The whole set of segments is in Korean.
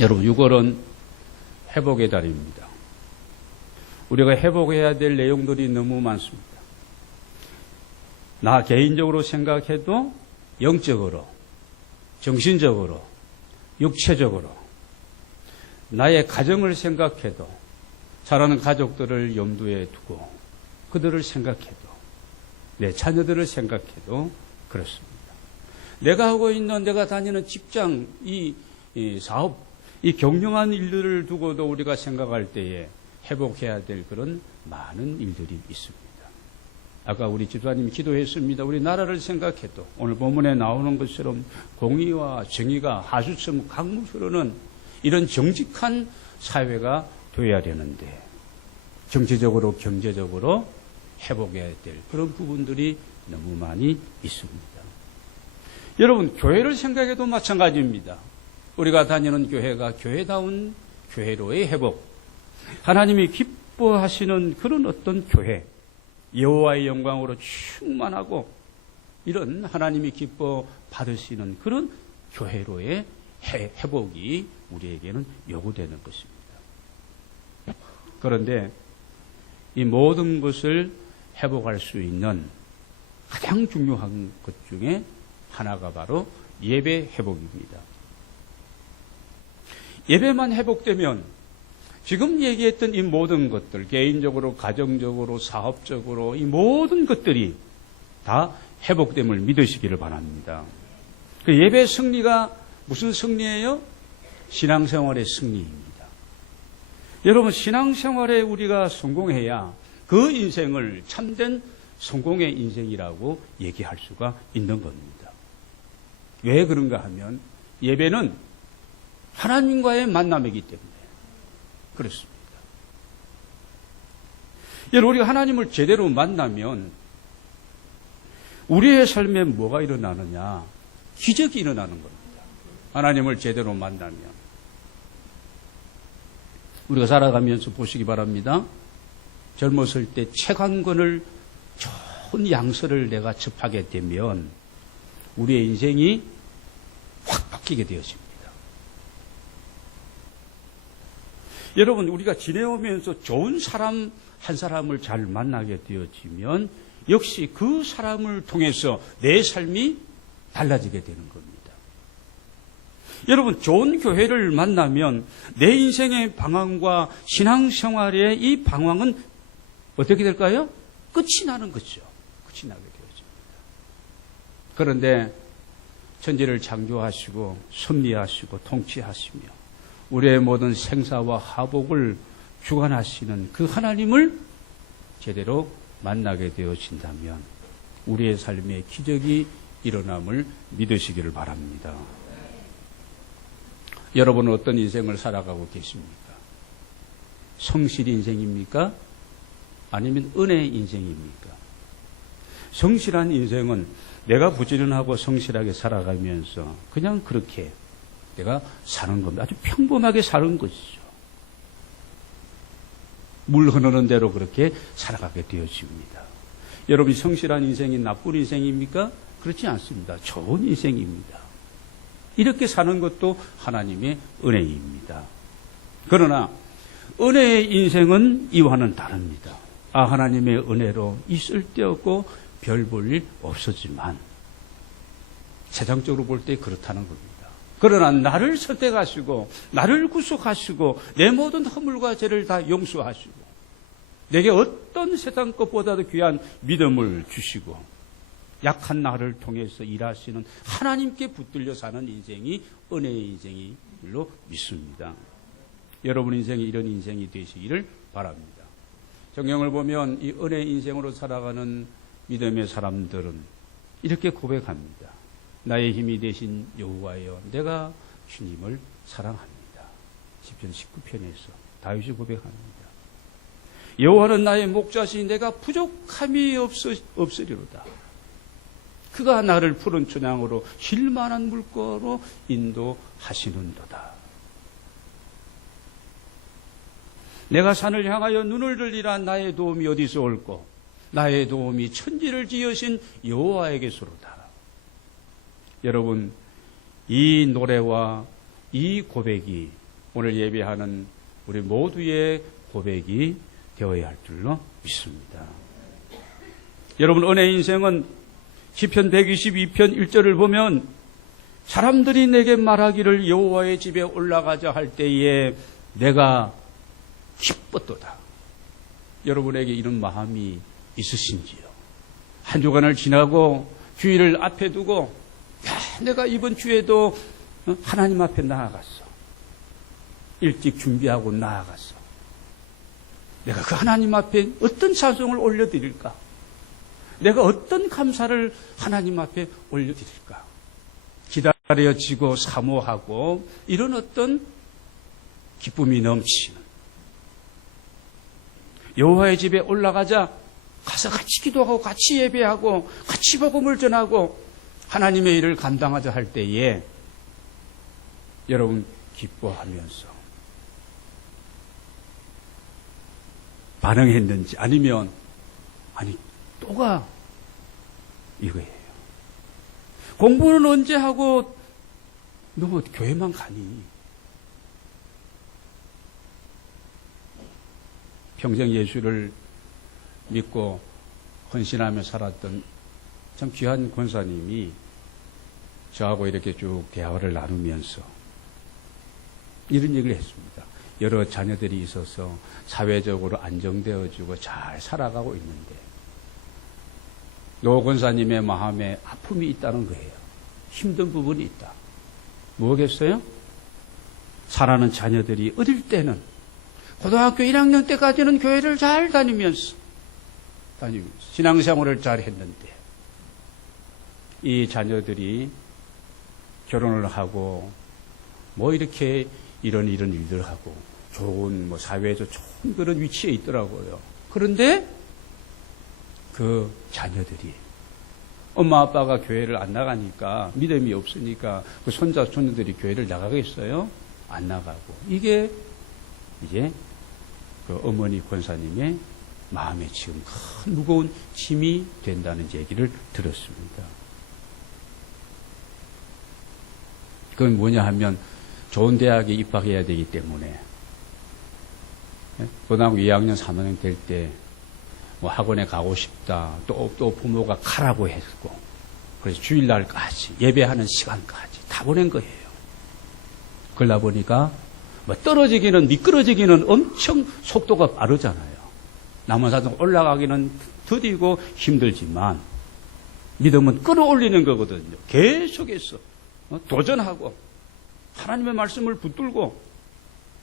여러분, 6월은 회복의 달입니다. 우리가 회복해야 될 내용들이 너무 많습니다. 나 개인적으로 생각해도 영적으로, 정신적으로, 육체적으로, 나의 가정을 생각해도, 자라는 가족들을 염두에 두고, 그들을 생각해도, 내 자녀들을 생각해도 그렇습니다. 내가 하고 있는, 내가 다니는 직장, 이 사업, 이 경영한 일들을 두고도 우리가 생각할 때에 회복해야 될 그런 많은 일들이 있습니다. 아까 우리 집사님이 기도했습니다. 우리 나라를 생각해도 오늘 본문에 나오는 것처럼 공의와 정의가 하수처럼 강물 흐르는 이런 정직한 사회가 되어야 되는데, 정치적으로 경제적으로 회복해야 될 그런 부분들이 너무 많이 있습니다. 여러분, 교회를 생각해도 마찬가지입니다. 우리가 다니는 교회가 교회다운 교회로의 회복, 하나님이 기뻐하시는 그런 어떤 교회, 여호와의 영광으로 충만하고 이런 하나님이 기뻐 받으시는 그런 교회로의 회복이 우리에게는 요구되는 것입니다. 그런데 이 모든 것을 회복할 수 있는 가장 중요한 것 중에 하나가 바로 예배 회복입니다. 예배만 회복되면 지금 얘기했던 이 모든 것들, 개인적으로, 가정적으로, 사업적으로 이 모든 것들이 다 회복됨을 믿으시기를 바랍니다. 그 예배 승리가 무슨 승리예요? 신앙생활의 승리입니다. 여러분, 신앙생활에 우리가 성공해야 그 인생을 참된 성공의 인생이라고 얘기할 수가 있는 겁니다. 왜 그런가 하면 예배는 하나님과의 만남이기 때문에 그렇습니다. 여러분, 우리가 하나님을 제대로 만나면 우리의 삶에 뭐가 일어나느냐? 기적이 일어나는 겁니다. 하나님을 제대로 만나면. 우리가 살아가면서 보시기 바랍니다. 젊었을 때 책 한 권을 좋은 양서를 내가 접하게 되면 우리의 인생이 확 바뀌게 되어집니다. 여러분, 우리가 지내오면서 좋은 사람 한 사람을 잘 만나게 되어지면 역시 그 사람을 통해서 내 삶이 달라지게 되는 겁니다. 여러분, 좋은 교회를 만나면 내 인생의 방황과 신앙생활의 이 방황은 어떻게 될까요? 끝이 나는 거죠. 끝이 나게 되어집니다. 그런데 천지를 창조하시고 섭리하시고 통치하시며 우리의 모든 생사와 화복을 주관하시는 그 하나님을 제대로 만나게 되어진다면 우리의 삶에 기적이 일어남을 믿으시기를 바랍니다. 여러분은 어떤 인생을 살아가고 계십니까? 성실 인생입니까? 아니면 은혜 인생입니까? 성실한 인생은 내가 부지런하고 성실하게 살아가면서 그냥 그렇게 내가 사는 겁니다. 아주 평범하게 사는 것이죠. 물 흐르는 대로 그렇게 살아가게 되어집니다. 여러분, 성실한 인생이 나쁜 인생입니까? 그렇지 않습니다. 좋은 인생입니다. 이렇게 사는 것도 하나님의 은혜입니다. 그러나 은혜의 인생은 이와는 다릅니다. 하나님의 은혜로 있을 데 없고 별 볼 일 없었지만 세상적으로 볼 때 그렇다는 겁니다. 그러나 나를 선택하시고 나를 구속하시고 내 모든 허물과 죄를 다 용서하시고 내게 어떤 세상 것보다도 귀한 믿음을 주시고 약한 나를 통해서 일하시는 하나님께 붙들려 사는 인생이 은혜의 인생이로 믿습니다. 여러분 인생이 이런 인생이 되시기를 바랍니다. 성경을 보면 이 은혜의 인생으로 살아가는 믿음의 사람들은 이렇게 고백합니다. 나의 힘이 되신 여호와여, 내가 주님을 사랑합니다. 시편 19편에서 다윗이 고백합니다. 여호와는 나의 목자시니 내가 부족함이 없으리로다. 그가 나를 푸른 초장으로 쉴만한 물가로 인도하시는도다. 내가 산을 향하여 눈을 들리라. 나의 도움이 어디서 올꼬? 나의 도움이 천지를 지으신 여호와에게서로다. 여러분, 이 노래와 이 고백이 오늘 예배하는 우리 모두의 고백이 되어야 할 줄로 믿습니다. 여러분, 은혜의 인생은 시편 122편 1절을 보면 사람들이 내게 말하기를 여호와의 집에 올라가자 할 때에 내가 기뻤도다. 여러분에게 이런 마음이 있으신지요? 한 주간을 지나고 주일을 앞에 두고 내가 이번 주에도 하나님 앞에 나아갔어. 일찍 준비하고 나아갔어. 내가 그 하나님 앞에 어떤 찬송을 올려드릴까? 내가 어떤 감사를 하나님 앞에 올려드릴까? 기다려지고 사모하고 이런 어떤 기쁨이 넘치는 여호와의 집에 올라가자 가서 같이 기도하고 같이 예배하고 같이 복음을 전하고 하나님의 일을 감당하자 할 때에 여러분 기뻐하면서 반응했는지 아니면 또가 이거예요. 공부는 언제 하고 너 교회만 가니? 평생 예수를 믿고 헌신하며 살았던 참 귀한 권사님이 저하고 이렇게 쭉 대화를 나누면서 이런 얘기를 했습니다. 여러 자녀들이 있어서 사회적으로 안정되어지고 잘 살아가고 있는데 노 권사님의 마음에 아픔이 있다는 거예요. 힘든 부분이 있다. 뭐겠어요? 사랑하는 자녀들이 어릴 때는 고등학교 1학년 때까지는 교회를 잘 다니면서 신앙생활을 잘 했는데 이 자녀들이 결혼을 하고 이렇게 이런 일들을 하고 좋은 사회에서 좋은 그런 위치에 있더라고요. 그런데 그 자녀들이 엄마 아빠가 교회를 안 나가니까 믿음이 없으니까 그 손자 손녀들이 교회를 나가겠어요? 안 나가고 이게 이제 그 어머니 권사님의 마음에 지금 큰 무거운 짐이 된다는 얘기를 들었습니다. 그건 뭐냐 하면 좋은 대학에 입학해야 되기 때문에 고등학교 2학년 3학년 될 때 학원에 가고 싶다. 또 부모가 가라고 했고 그래서 주일날까지 예배하는 시간까지 다 보낸 거예요. 그러다 보니까 미끄러지기는 엄청 속도가 빠르잖아요. 남원산도 올라가기는 더디고 힘들지만 믿음은 끌어올리는 거거든요. 계속해서 도전하고 하나님의 말씀을 붙들고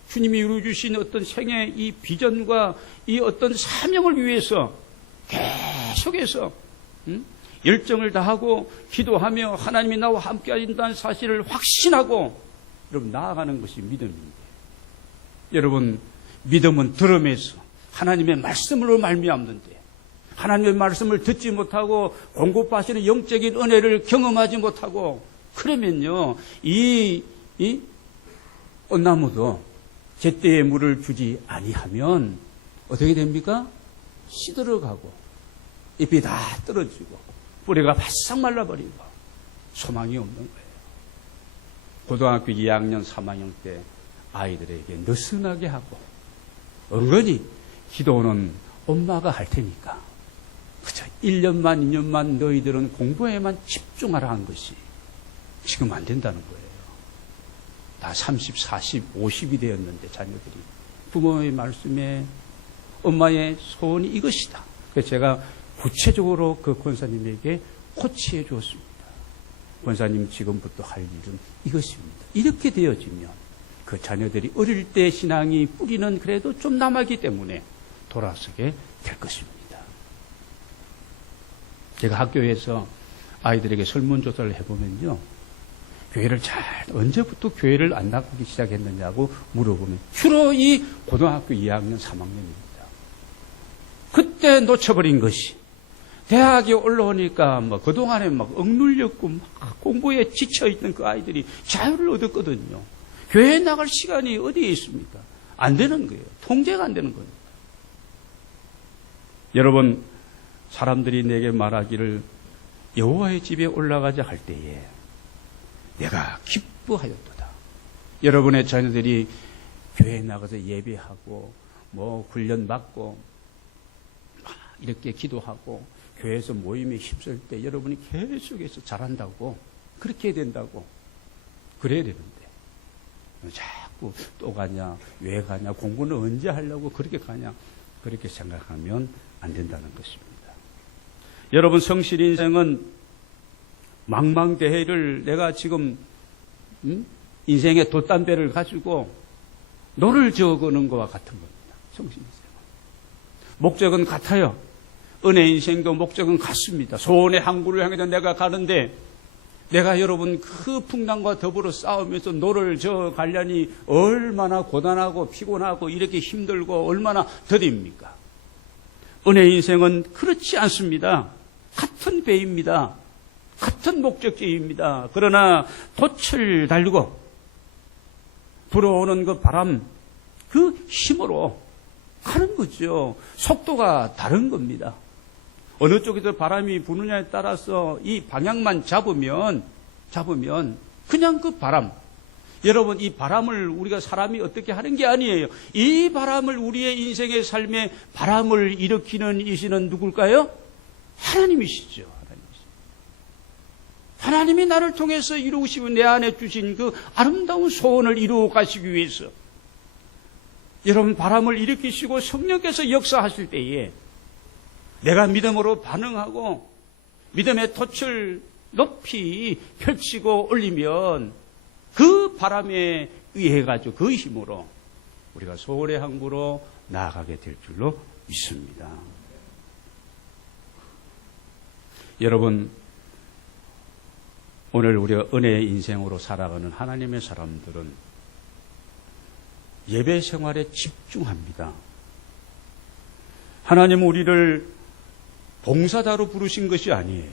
주님이 이루어주신 어떤 생애의 이 비전과 이 어떤 사명을 위해서 계속해서 열정을 다하고 기도하며 하나님이 나와 함께 하신다는 사실을 확신하고 여러분 나아가는 것이 믿음입니다. 여러분 믿음은 들음에서 하나님의 말씀으로 말미암는데 하나님의 말씀을 듣지 못하고 공급하시는 영적인 은혜를 경험하지 못하고 그러면요 이 온나무도 제때에 물을 주지 아니하면 어떻게 됩니까? 시들어가고 잎이 다 떨어지고 뿌리가 바싹 말라버리고 소망이 없는 거예요. 고등학교 2학년 3학년 때 아이들에게 느슨하게 하고 은근히 기도는 엄마가 할 테니까 그저 1년만 2년만 너희들은 공부에만 집중하라 한 것이 지금 안 된다는 거예요. 다 30, 40, 50이 되었는데 자녀들이 부모의 말씀에 엄마의 소원이 이것이다. 그래서 제가 구체적으로 그 권사님에게 코치해 주었습니다. 권사님 지금부터 할 일은 이것입니다. 이렇게 되어지면 그 자녀들이 어릴 때 신앙이 뿌리는 그래도 좀 남았기 때문에 돌아서게 될 것입니다. 제가 학교에서 아이들에게 설문조사를 해보면요. 교회를 언제부터 교회를 안 나가기 시작했느냐고 물어보면 주로 이 고등학교 2학년, 3학년입니다. 그때 놓쳐버린 것이 대학에 올라오니까 그동안에 억눌렸고 공부에 지쳐있던 그 아이들이 자유를 얻었거든요. 교회에 나갈 시간이 어디에 있습니까? 안 되는 거예요. 통제가 안 되는 겁니다. 여러분, 사람들이 내게 말하기를 여호와의 집에 올라가자 할 때에 내가 기뻐하였도다. 여러분의 자녀들이 교회에 나가서 예배하고 뭐 훈련 받고 이렇게 기도하고 교회에서 모임에 힘쓸 때 여러분이 계속해서 잘한다고, 그렇게 해야 된다고, 그래야 되는데 자꾸 또 가냐, 왜 가냐, 공부는 언제 하려고 그렇게 가냐, 그렇게 생각하면 안 된다는 것입니다. 여러분, 성실 인생은 망망대해를 내가 지금 인생의 돛담배를 가지고 노를 저어가는 것과 같은 겁니다. 성실 인생은. 목적은 같아요. 은혜 인생도 목적은 같습니다. 소원의 항구를 향해서 내가 가는데, 내가 여러분 그 풍랑과 더불어 싸우면서 노를 저어가려니 얼마나 고단하고 피곤하고 이렇게 힘들고 얼마나 더딥니까? 은혜 인생은 그렇지 않습니다. 같은 배입니다. 같은 목적지입니다. 그러나 돛을 달고 불어오는 그 바람, 그 힘으로 가는 거죠. 속도가 다른 겁니다. 어느 쪽에서 바람이 부느냐에 따라서 이 방향만 잡으면 그냥 그 바람, 여러분, 이 바람을 우리가 사람이 어떻게 하는 게 아니에요. 이 바람을, 우리의 인생의 삶에 바람을 일으키는 이시는 누굴까요? 하나님이시죠. 하나님이 나를 통해서 이루시고 내 안에 주신 그 아름다운 소원을 이루어 가시기 위해서 여러분, 바람을 일으키시고 성령께서 역사하실 때에 내가 믿음으로 반응하고 믿음의 돛을 높이 펼치고 올리면 그 바람에 의해 가지고 그 힘으로 우리가 소원의 항구로 나아가게 될 줄로 믿습니다. 여러분, 오늘 우리가 은혜의 인생으로 살아가는 하나님의 사람들은 예배 생활에 집중합니다. 하나님은 우리를 봉사자로 부르신 것이 아니에요.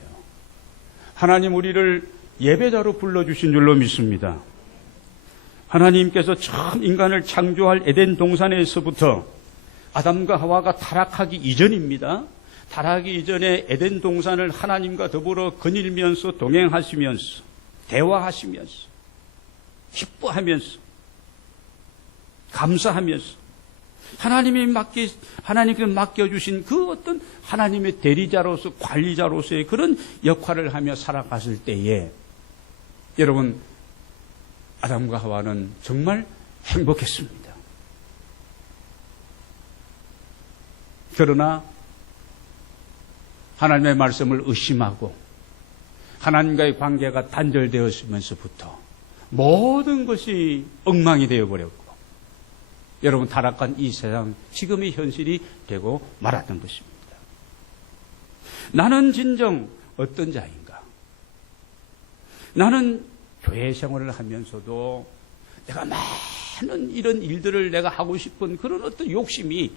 하나님 우리를 예배자로 불러주신 줄로 믿습니다. 하나님께서 처음 인간을 창조할 에덴 동산에서부터 아담과 하와가 타락하기 이전입니다. 타락하기 이전에 에덴 동산을 하나님과 더불어 거닐면서 동행하시면서 대화하시면서 기뻐하면서 감사하면서 하나님께 맡겨주신 그 어떤 하나님의 대리자로서 관리자로서의 그런 역할을 하며 살아갔을 때에 여러분, 아담과 하와는 정말 행복했습니다. 그러나 하나님의 말씀을 의심하고 하나님과의 관계가 단절되었으면서부터 모든 것이 엉망이 되어버렸고, 여러분, 타락한 이 세상, 지금의 현실이 되고 말았던 것입니다. 나는 진정 어떤 자인가? 나는 교회 생활을 하면서도 내가 많은 이런 일들을 내가 하고 싶은 그런 어떤 욕심이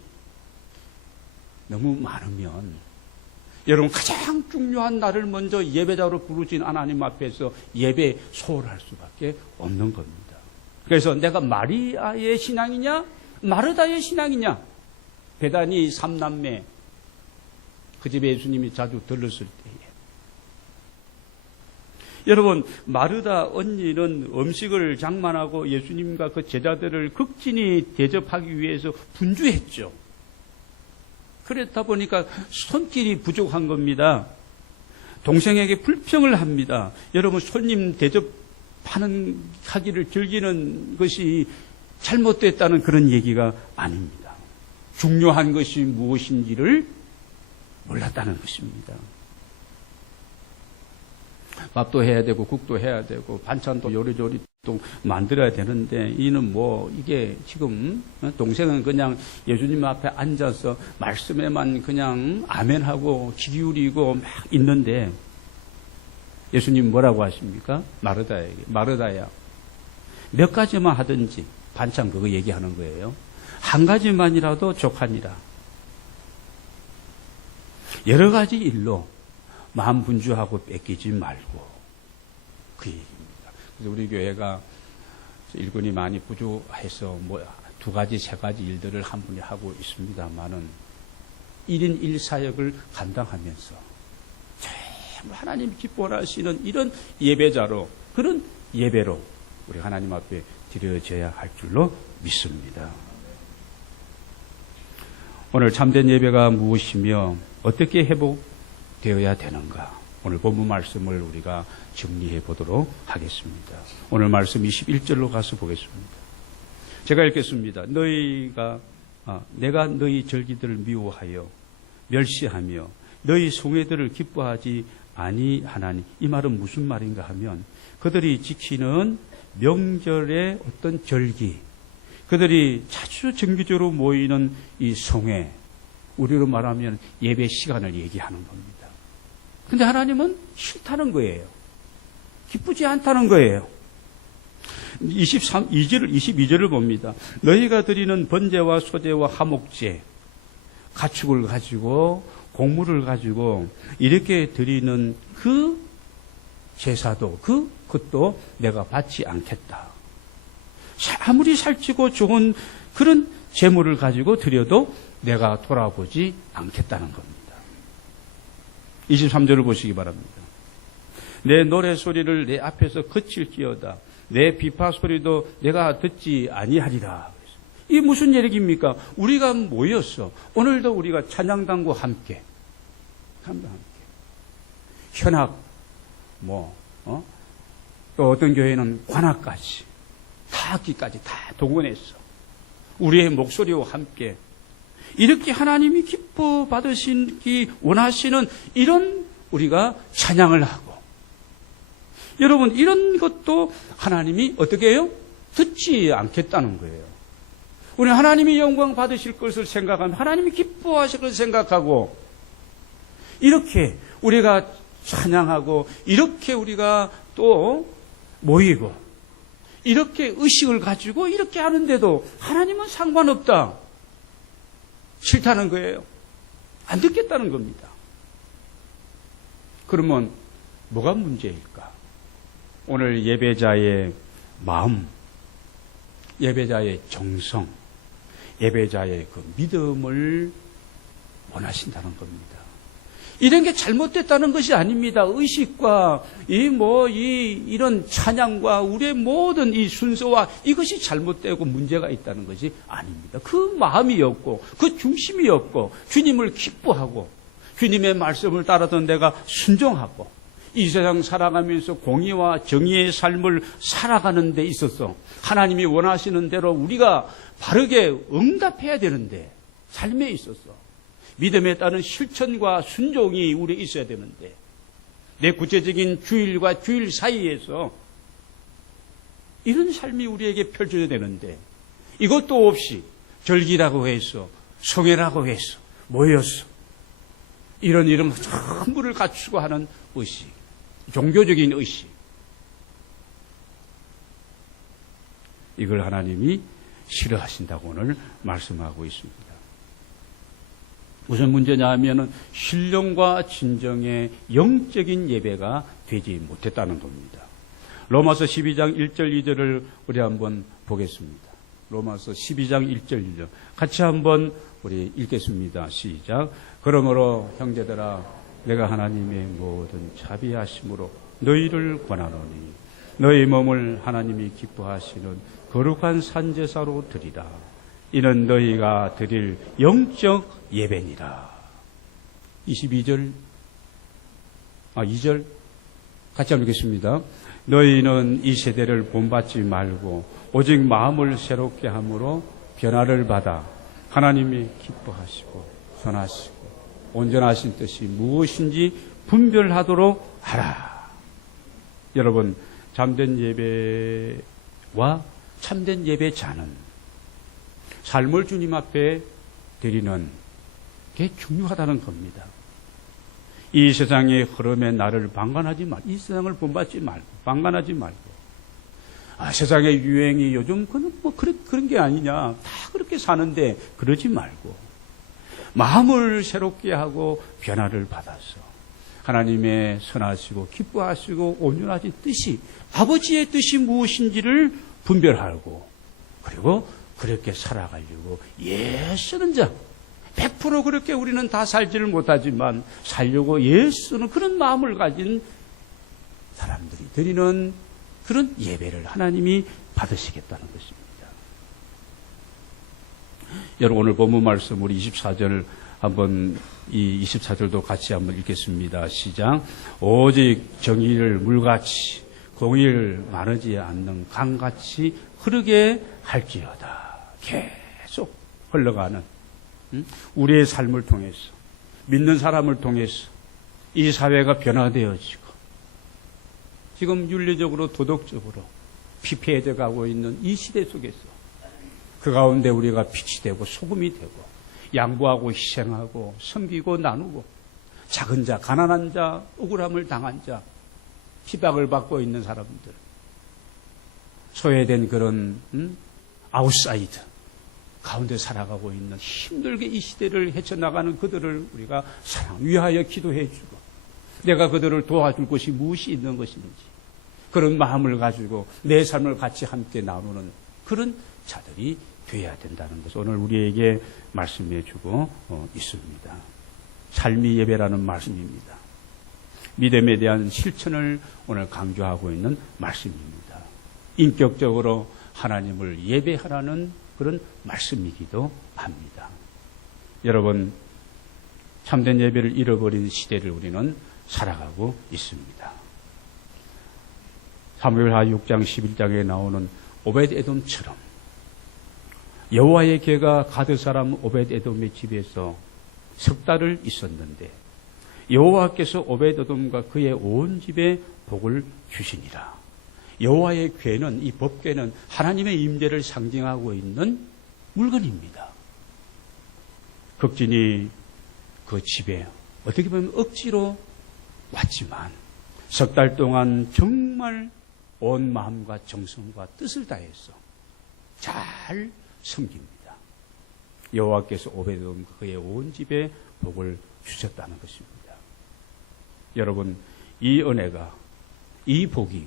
너무 많으면 여러분, 가장 중요한 나를 먼저 예배자로 부르신 하나님 앞에서 예배 소홀할 수밖에 없는 겁니다. 그래서 내가 마리아의 신앙이냐 마르다의 신앙이냐, 베다니 삼남매 그 집에 예수님이 자주 들렀을 때에 여러분, 마르다 언니는 음식을 장만하고 예수님과 그 제자들을 극진히 대접하기 위해서 분주했죠. 그렇다 보니까 손길이 부족한 겁니다. 동생에게 불평을 합니다. 여러분, 손님 하기를 즐기는 것이 잘못됐다는 그런 얘기가 아닙니다. 중요한 것이 무엇인지를 몰랐다는 것입니다. 밥도 해야 되고 국도 해야 되고 반찬도 요리조리 또 만들어야 되는데 이는 이게 지금 동생은 그냥 예수님 앞에 앉아서 말씀에만 그냥 아멘하고 귀 기울이고 막 있는데 예수님 뭐라고 하십니까? 마르다에게, 마르다야, 몇 가지만 하든지, 반찬 그거 얘기하는 거예요. 한 가지만이라도 족하니라. 여러 가지 일로 마음 분주하고 뺏기지 말고, 그 얘기입니다. 그래서 우리 교회가 일꾼이 많이 부족해서 두 가지, 세 가지 일들을 한 분이 하고 있습니다만은 1인 1사역을 감당하면서 하나님 기뻐하시는 이런 예배자로, 그런 예배로 우리 하나님 앞에 드려져야 할 줄로 믿습니다. 오늘 참된 예배가 무엇이며 어떻게 회복되어야 되는가? 오늘 본문 말씀을 우리가 정리해 보도록 하겠습니다. 오늘 말씀 21절로 가서 보겠습니다. 제가 읽겠습니다. 내가 너희 절기들을 미워하여 멸시하며 너희 송해들을 기뻐하지 아니하나니, 이 말은 무슨 말인가 하면 그들이 지키는 명절의 어떤 절기, 그들이 자주 정기적으로 모이는 이 송해, 우리로 말하면 예배 시간을 얘기하는 겁니다. 근데 하나님은 싫다는 거예요. 기쁘지 않다는 거예요. 22절을 봅니다. 너희가 드리는 번제와 소제와 화목제, 가축을 가지고 곡물을 가지고 이렇게 드리는 그 제사도, 그것도 내가 받지 않겠다. 아무리 살찌고 좋은 그런 제물을 가지고 드려도 내가 돌아보지 않겠다는 겁니다. 23절을 보시기 바랍니다. 내 노래소리를 내 앞에서 거칠지어다. 내 비파 소리도 내가 듣지 아니하리라. 이게 무슨 얘기입니까? 우리가 모였어. 오늘도 우리가 찬양단과 함께. 현악, 또 어떤 교회는 관악까지, 타악기까지 다 동원했어. 우리의 목소리와 함께. 이렇게 하나님이 기뻐 받으시기 원하시는 이런 우리가 찬양을 하고, 여러분, 이런 것도 하나님이 어떻게 해요? 듣지 않겠다는 거예요. 우리 하나님이 영광 받으실 것을 생각하면 하나님이 기뻐하실 것을 생각하고, 이렇게 우리가 찬양하고, 이렇게 우리가 또 모이고, 이렇게 의식을 가지고 이렇게 하는데도 하나님은 상관없다. 싫다는 거예요. 안 듣겠다는 겁니다. 그러면 뭐가 문제일까? 오늘 예배자의 마음, 예배자의 정성, 예배자의 그 믿음을 원하신다는 겁니다. 이런 게 잘못됐다는 것이 아닙니다. 의식과 이런 찬양과 우리의 모든 이 순서와 이것이 잘못되고 문제가 있다는 것이 아닙니다. 그 마음이었고 그 중심이었고 주님을 기뻐하고 주님의 말씀을 따르던 내가 순종하고 이 세상 살아가면서 공의와 정의의 삶을 살아가는 데 있어서 하나님이 원하시는 대로 우리가 바르게 응답해야 되는데, 삶에 있어서 믿음에 따른 실천과 순종이 우리에 있어야 되는데, 내 구체적인 주일과 주일 사이에서 이런 삶이 우리에게 펼쳐져야 되는데, 이것도 없이 절기라고 해서 성회라고 해서 모여서 이런 전부를 갖추고 하는 의식, 종교적인 의식, 이걸 하나님이 싫어하신다고 오늘 말씀하고 있습니다. 무슨 문제냐 하면은 신령과 진정의 영적인 예배가 되지 못했다는 겁니다. 로마서 12장 1절 2절을 우리 한번 보겠습니다. 로마서 12장 1절 2절 같이 한번 우리 읽겠습니다. 시작. 그러므로 형제들아, 내가 하나님의 모든 자비하심으로 너희를 권하노니 너희 몸을 하나님이 기뻐하시는 거룩한 산제사로 드리라. 이는 너희가 드릴 영적 예배니라. 2절 같이 한번 읽겠습니다. 너희는 이 세대를 본받지 말고 오직 마음을 새롭게 함으로 변화를 받아 하나님이 기뻐하시고 선하시고 온전하신 뜻이 무엇인지 분별하도록 하라. 여러분, 참된 예배와 참된 예배자는 삶을 주님 앞에 드리는 게 중요하다는 겁니다. 이 세상의 흐름에 나를 방관하지 말고, 이 세상을 본받지 말고, 방관하지 말고, 세상의 유행이 요즘 그런 게 아니냐, 다 그렇게 사는데 그러지 말고, 마음을 새롭게 하고 변화를 받아서 하나님의 선하시고 기뻐하시고 온전하신 뜻이, 아버지의 뜻이 무엇인지를 분별하고, 그리고 그렇게 살아가려고 애쓰는 자, 100% 그렇게 우리는 다 살지를 못하지만 살려고 애쓰는 그런 마음을 가진 사람들이 드리는 그런 예배를 하나님이 받으시겠다는 것입니다. 여러분, 오늘 본문 말씀 우리 24절 한번, 이 24절도 같이 한번 읽겠습니다. 시작. 오직 정의를 물같이 공의를 마르지 않는 강같이 흐르게 할지어다. 계속 흘러가는 우리의 삶을 통해서, 믿는 사람을 통해서 이 사회가 변화되어지고 지금 윤리적으로 도덕적으로 피폐해져 가고 있는 이 시대 속에서 그 가운데 우리가 빛이 되고 소금이 되고 양보하고 희생하고 섬기고 나누고 작은 자, 가난한 자, 억울함을 당한 자, 피박을 받고 있는 사람들, 소외된 그런 아웃사이드 가운데 살아가고 있는 힘들게 이 시대를 헤쳐나가는 그들을 우리가 위하여 기도해주고 내가 그들을 도와줄 것이 무엇이 있는 것인지 그런 마음을 가지고 내 삶을 같이 함께 나누는 그런 자들이 되어야 된다는 것을 오늘 우리에게 말씀해 주고 있습니다. 삶이 예배라는 말씀입니다. 믿음에 대한 실천을 오늘 강조하고 있는 말씀입니다. 인격적으로 하나님을 예배하라는 그런 말씀이기도 합니다. 여러분, 참된 예배를 잃어버린 시대를 우리는 살아가고 있습니다. 사무엘하 6장 11장에 나오는 오벳에돔처럼 여호와의 궤가 가드 사람 오벳에돔의 집에서 석 달을 있었는데 여호와께서 오벳에돔과 그의 온 집에 복을 주시니라. 여호와의 궤는, 이 법궤는 하나님의 임재를 상징하고 있는 물건입니다. 극진이 그 집에 어떻게 보면 억지로 왔지만 석 달 동안 정말 온 마음과 정성과 뜻을 다해서 잘 섬깁니다. 여호와께서 오벳에돔 그의 온 집에 복을 주셨다는 것입니다. 여러분, 이 은혜가, 이 복이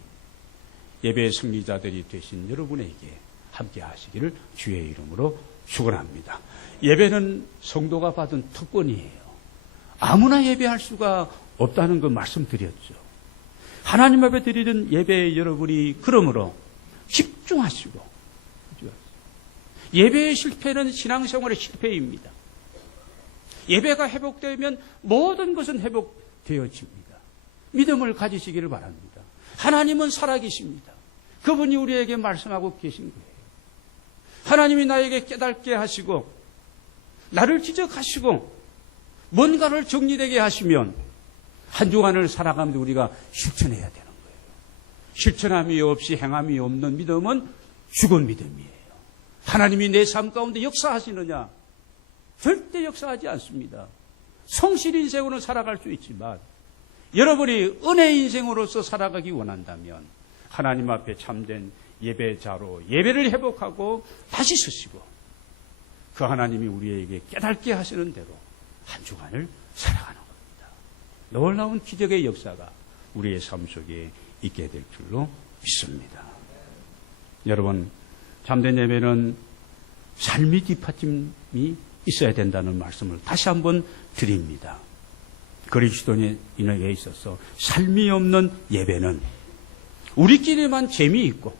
예배의 승리자들이 되신 여러분에게 함께 하시기를 주의 이름으로 축원합니다. 예배는 성도가 받은 특권이에요. 아무나 예배할 수가 없다는 거 말씀드렸죠. 하나님 앞에 드리는 예배에 여러분이 그러므로 집중하시고, 예배의 실패는 신앙생활의 실패입니다. 예배가 회복되면 모든 것은 회복되어집니다. 믿음을 가지시기를 바랍니다. 하나님은 살아계십니다. 그분이 우리에게 말씀하고 계신 거예요. 하나님이 나에게 깨닫게 하시고 나를 지적하시고 뭔가를 정리되게 하시면 한 주간을 살아가면서 우리가 실천해야 되는 거예요. 실천함이 없이 행함이 없는 믿음은 죽은 믿음이에요. 하나님이 내 삶 가운데 역사하시느냐? 절대 역사하지 않습니다. 성실 인생으로 살아갈 수 있지만 여러분이 은혜 인생으로서 살아가기 원한다면 하나님 앞에 참된 예배자로 예배를 회복하고 다시 서시고 그 하나님이 우리에게 깨닫게 하시는 대로 한 주간을 살아가는 겁니다. 놀라운 기적의 역사가 우리의 삶 속에 있게 될 줄로 믿습니다. 여러분, 참된 예배는 삶의 뒷받침이 있어야 된다는 말씀을 다시 한번 드립니다. 그리스도인에게 있어서 삶이 없는 예배는 우리끼리만 재미있고,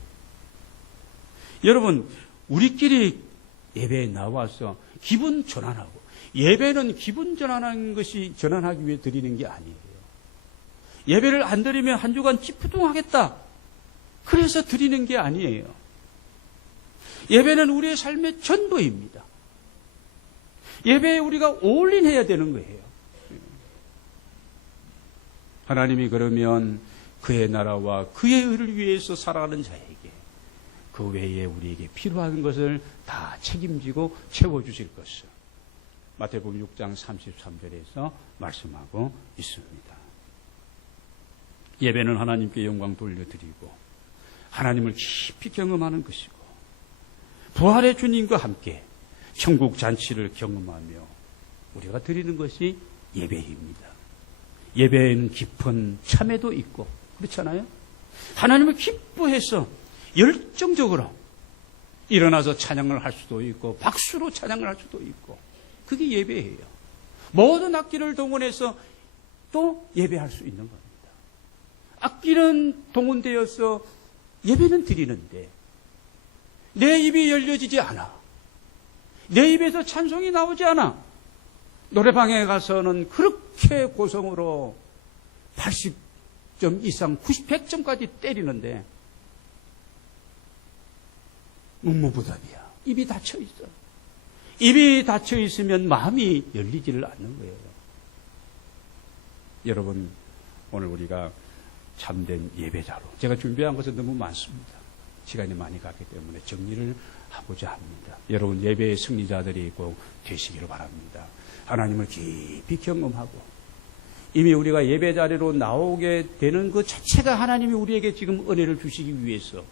여러분, 우리끼리 예배에 나와서 기분 전환하고, 예배는 기분 전환하는 것이 전환하기 위해 드리는 게 아니에요. 예배를 안 드리면 한 주간 찌푸둥하겠다, 그래서 드리는 게 아니에요. 예배는 우리의 삶의 전부입니다. 예배에 우리가 올인해야 되는 거예요. 하나님이 그러면 그의 나라와 그의 의를 위해서 살아가는 자에게 그 외에 우리에게 필요한 것을 다 책임지고 채워주실 것을 마태복음 6장 33절에서 말씀하고 있습니다. 예배는 하나님께 영광 돌려드리고 하나님을 깊이 경험하는 것이고 부활의 주님과 함께 천국 잔치를 경험하며 우리가 드리는 것이 예배입니다. 예배에는 깊은 참회도 있고 그렇잖아요. 하나님을 기뻐해서 열정적으로 일어나서 찬양을 할 수도 있고 박수로 찬양을 할 수도 있고 그게 예배예요. 모든 악기를 동원해서 또 예배할 수 있는 겁니다. 악기는 동원되어서 예배는 드리는데 내 입이 열려지지 않아. 내 입에서 찬송이 나오지 않아. 노래방에 가서는 그렇게 고성으로 80점 이상 100점까지 때리는데 묵묵부답이야. 입이 닫혀 있어. 입이 닫혀 있으면 마음이 열리지를 않는 거예요. 여러분, 오늘 우리가 참된 예배자로, 제가 준비한 것은 너무 많습니다. 시간이 많이 갔기 때문에 정리를 하고자 합니다. 여러분, 예배의 승리자들이 꼭 되시기를 바랍니다. 하나님을 깊이 경험하고 이미 우리가 예배 자리로 나오게 되는 그 자체가 하나님이 우리에게 지금 은혜를 주시기 위해서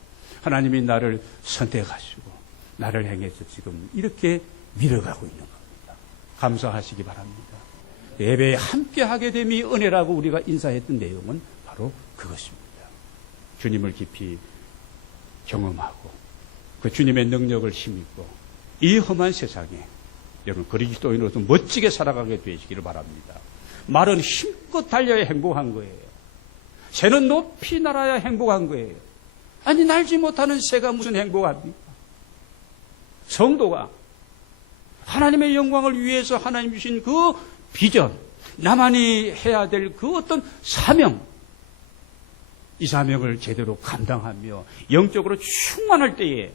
하나님이 나를 선택하시고 나를 행해서 지금 이렇게 밀어가고 있는 겁니다. 감사하시기 바랍니다. 예배에 함께하게 됨이 은혜라고 우리가 인사했던 내용은 바로 그것입니다. 주님을 깊이 경험하고 그 주님의 능력을 힘입고 이 험한 세상에 여러분 그리스도인으로서 멋지게 살아가게 되시기를 바랍니다. 말은 힘껏 달려야 행복한 거예요. 새는 높이 날아야 행복한 거예요. 아니 날지 못하는 새가 무슨 행복합니까? 성도가 하나님의 영광을 위해서 하나님 주신 그 비전, 나만이 해야 될 그 어떤 사명, 이 사명을 제대로 감당하며 영적으로 충만할 때에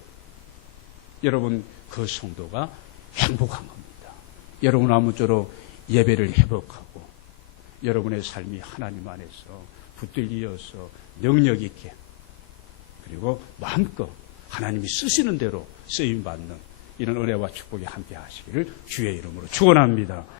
여러분 그 성도가 행복한 겁니다. 여러분 아무쪼록 예배를 회복하고 여러분의 삶이 하나님 안에서 붙들리어서 능력 있게 그리고 마음껏 하나님이 쓰시는 대로 쓰임받는 이런 은혜와 축복이 함께 하시기를 주의 이름으로 축원합니다.